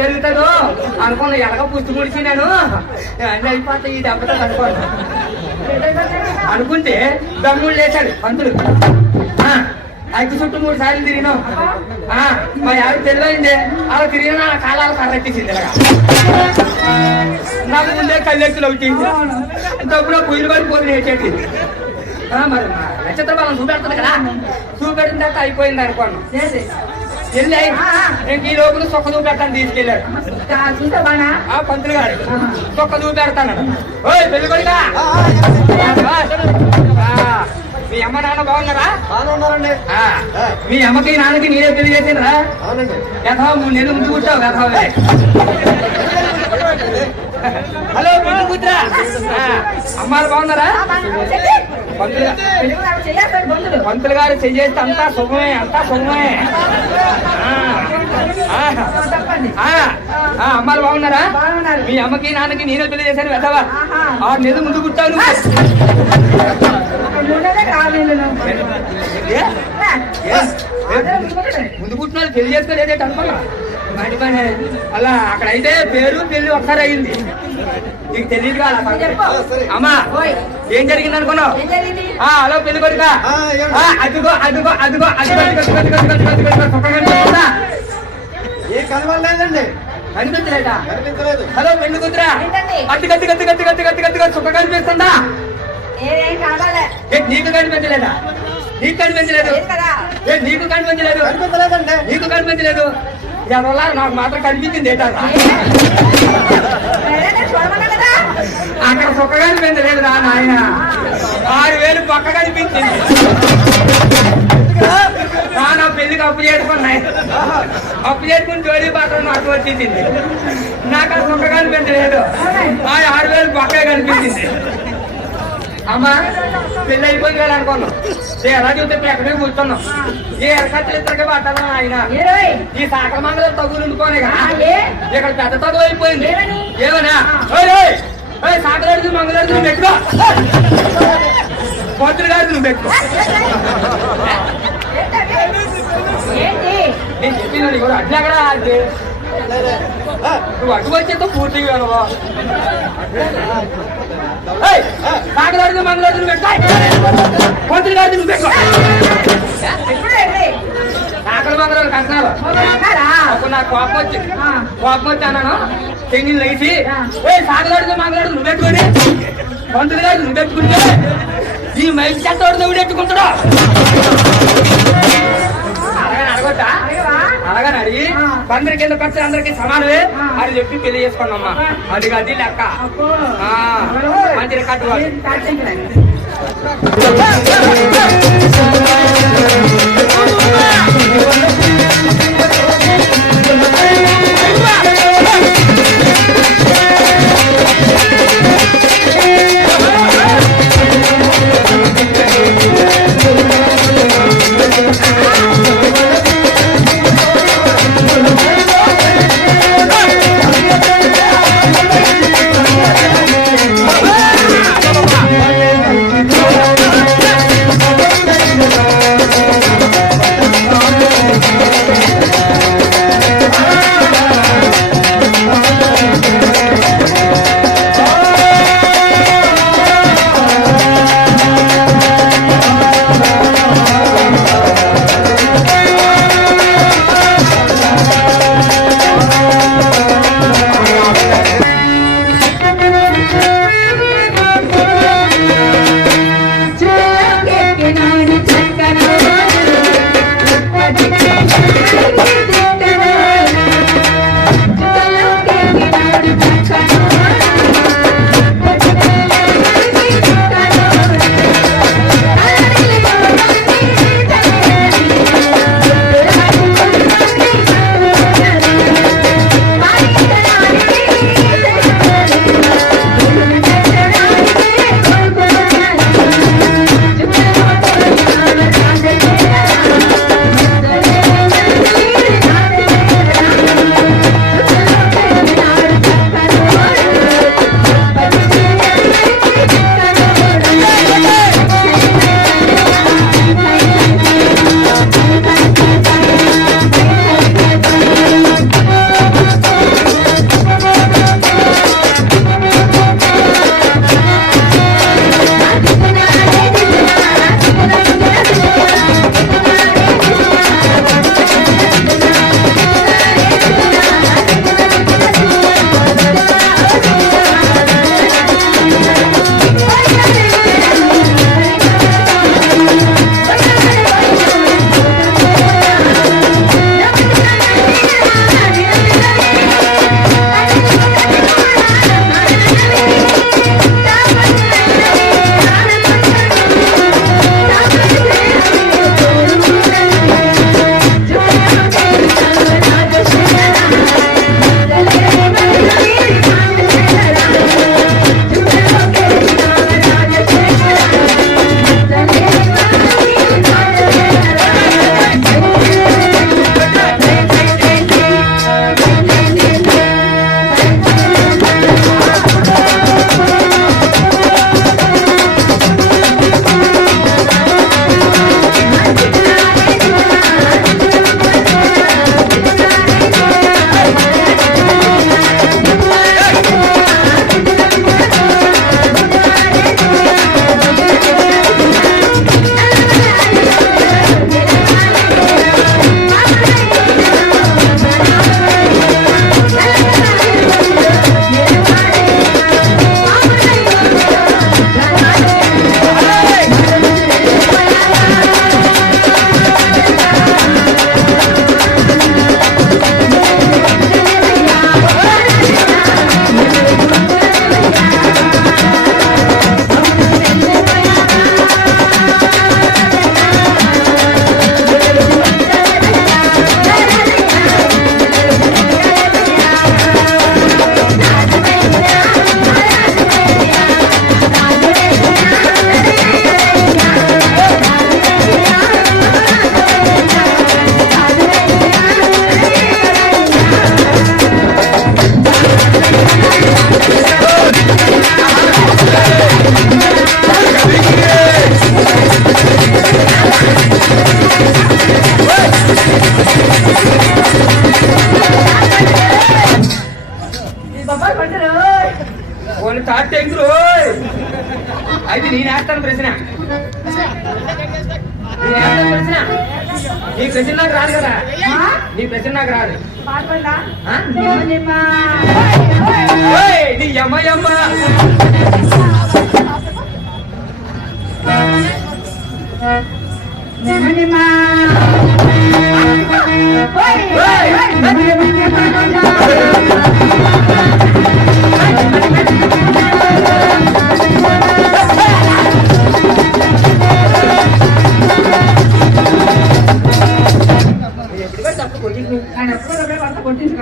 జరుగుతుందో అనుకున్నా ఎలాగ పుష్టి ముడిచి నేను అన్నీ అయిపోతాయి ఈ దెబ్బతో అనుకోను అనుకుంటే దమ్ముడు లేచాడు పంతులు. ఐదు చుట్టూ 3 సార్లు తిరిగినాం. మా యాభై తెలియదు అలా తిరిగినా నా కాలాలు కర్రెట్టేసింది. ఇలాగా నాకు ముందే కళ్ళెక్కులు ఒకటి డబ్బులో పొయ్యిలు పడి పోయి వేసేటి. మరి నక్షత్ర బలం చూపెడుతుంది కదా, చూపెట్టిన తర్వాత అయిపోయింది అనుకోను. వెళ్ళి ఇంక ఈ లోపల సొక్క చూపెడతాను తీసుకెళ్ళాడు పంతులు గారు. సొక్క చూపెడతాను. ఓయ్ పెళ్లి కొడుకా, మీ అమ్మ నాన్న బాగున్నారా? బాగున్నారండి. మీ అమ్మకి నాన్నకి మీరే పెళ్లి చేసినరా? యథా 3 నెలలు ముందు కూర్చావు యథావే. హలో పెళ్లి కూతురా, అమ్మారు బాగున్నారా? పంతులు గారు చెయ్యేస్తే అంతా శుభమే, అంతా శుభమే. అమ్మారు బాగున్నారా? మీ అమ్మకి నాన్నకి నేనే పెళ్లి చేశాను వెతవా. 6 నెలలు ముందు కూర్చాను. ముందు పుట్టిన పెళ్లి చేసుకోలేదేట అనుకున్నా. మంచి పని అలా అక్కడైతే పేరు పెళ్లి ఒకసారి అయింది. నీకు తెలియదు కదా అమ్మా ఏం జరిగింది అనుకున్నావు? హలో పెళ్లి కొడుకా, అదిగో అదిగో అదిగో అదిగో ఏం కనవలేదండి. కనిపించలేదా? హలో పెళ్లి కూతురా, అతి గతి గతి గతి గతి గతి గతిగా సుఖ కనిపిస్తుందా? నీకు కనిపించలేదా? నీకు కనిపించలేదు? నీకు కనిపించలేదు? నీకు కనిపించలేదు? ఎవరలా నాకు మాత్రం కనిపించింది ఏంటన్నా? అక్కడ సుఖ కనిపించలేదు రా నాయన. 6,000 పక్క కనిపించింది. నా పెళ్లికి అప్పు చేసుకున్నాయి. అప్పు చేసుకుని జోడీ పాత్ర నాకు వచ్చేసింది. నాకు ఆ సుఖ కనిపించలేదు. 6,000 పక్కే కనిపించింది. అమ్మా పెళ్లి అయిపోయింది కదా అనుకున్నాం. ఎలా చూస్తే ఎక్కడే కూర్చున్నాం. ఏ ఎరకట్లు ఇద్దరికి పట్టాలా ఆయన? ఈ సాకల మంగళం తగులు ఉండుకోనే కదా. ఇక్కడ పెద్ద తగులు అయిపోయింది. ఏమన్నా సాకలాడుతూ మంగళాడుతూ నువ్వు పెట్టుకో, పొద్దులు గారు నువ్వు పెట్టుకో. నేను చెప్పిన కూడా అట్లా కూడా నువ్వు అడ్డు వచ్చేతో పూర్తిగా వెళ్ళవా. సాకలాడుతూ మంగళాడుతూ నువ్వు పెట్టుకో, పొద్దులు గారు నువ్వు పెట్టుకో. సాకల మంగళాలు కట్నాలు అప్పుడు నాకు కోపం వచ్చి అన్నాను. చెంగిల్ లేచి సాగలాడుతూ మంగళాడు నువ్వు పెట్టుకోండి, పంతులు గారు నువ్వు పెట్టుకుంటే ఈ మైకి చెత్తవాడు నువ్వు పెట్టుకుంటాడు. అలాగని అడగొచ్చా? అలాగని అడిగి 10 కింద ఖర్చు అందరికి సమానమే అని చెప్పి పెళ్లి చేసుకున్నామ్మా. అది లెక్క. మంచి కట్టు మన తాట టెంకులు అయితే నేను వేస్తాను ప్రశ్న నీ ప్రశ్న నాకు రాదు కదా నీ ప్రశ్న నాకు రాదు నీ యమ్మ యమ్మ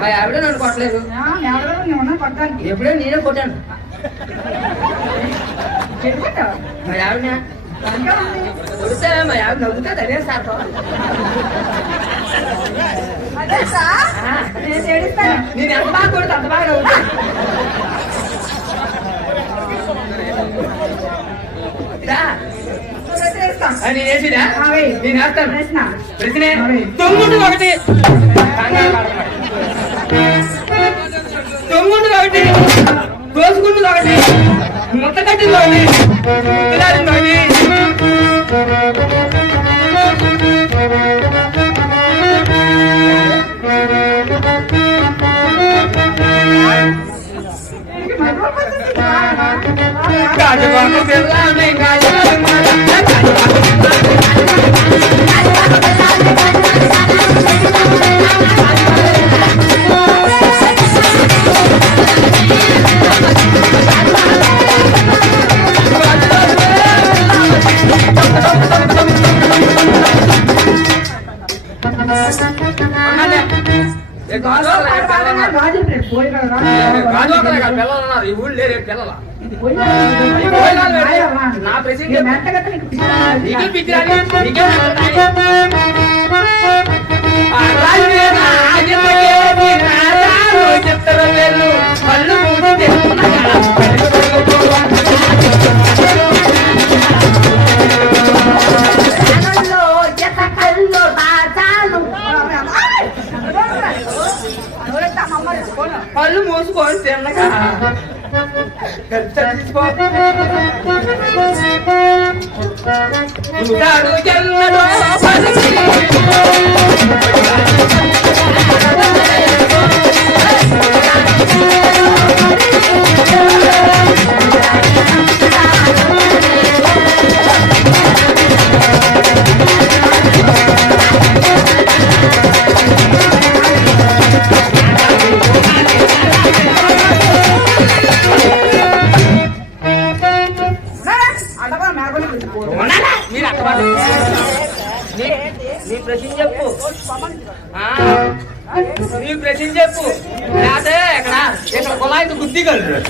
మా ఆవిడ నన్ను కొట్టలేదు ఎప్పుడో నేనే కొట్టాను మా ఆవిడ కొడితే మా ఆవిడ నవ్వుతుంది అదే సార్ నేను ఎంత బాగా కొడితే అంత బాగా నవ్వుతాను నేను వేసినా నేను వేస్తాను ప్రశ్నే తొమ్మిది ఒకటి తొమ్మిది ఒకటి దోసుకుంటుంది ఒకటి ముట్ట కట్టింది ఒకటి ముట్టలాడింది ఒకటి గాజువాక పిల్లని పిల్లలు ఈ ఊళ్ళు లేరు పిల్లల నా ప్రశ్న చెప్తారు పేర్లు కళ్ళు కళ్ళు మూసుకోవాలి తిన్నగా నీ ప్రశ్న చెప్పు నీ ప్రశ్న చెప్పు లేకపోతే ఇక్కడ కుళాయితో గుద్దిగలరు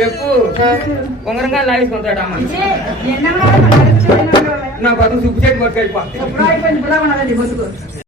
చెప్పు ఉంగరంగా లాగేసుకుంటాడు అమ్మ నా బతుకు సుప్పు చేతి పట్టుకెళ్ళిపోతుంది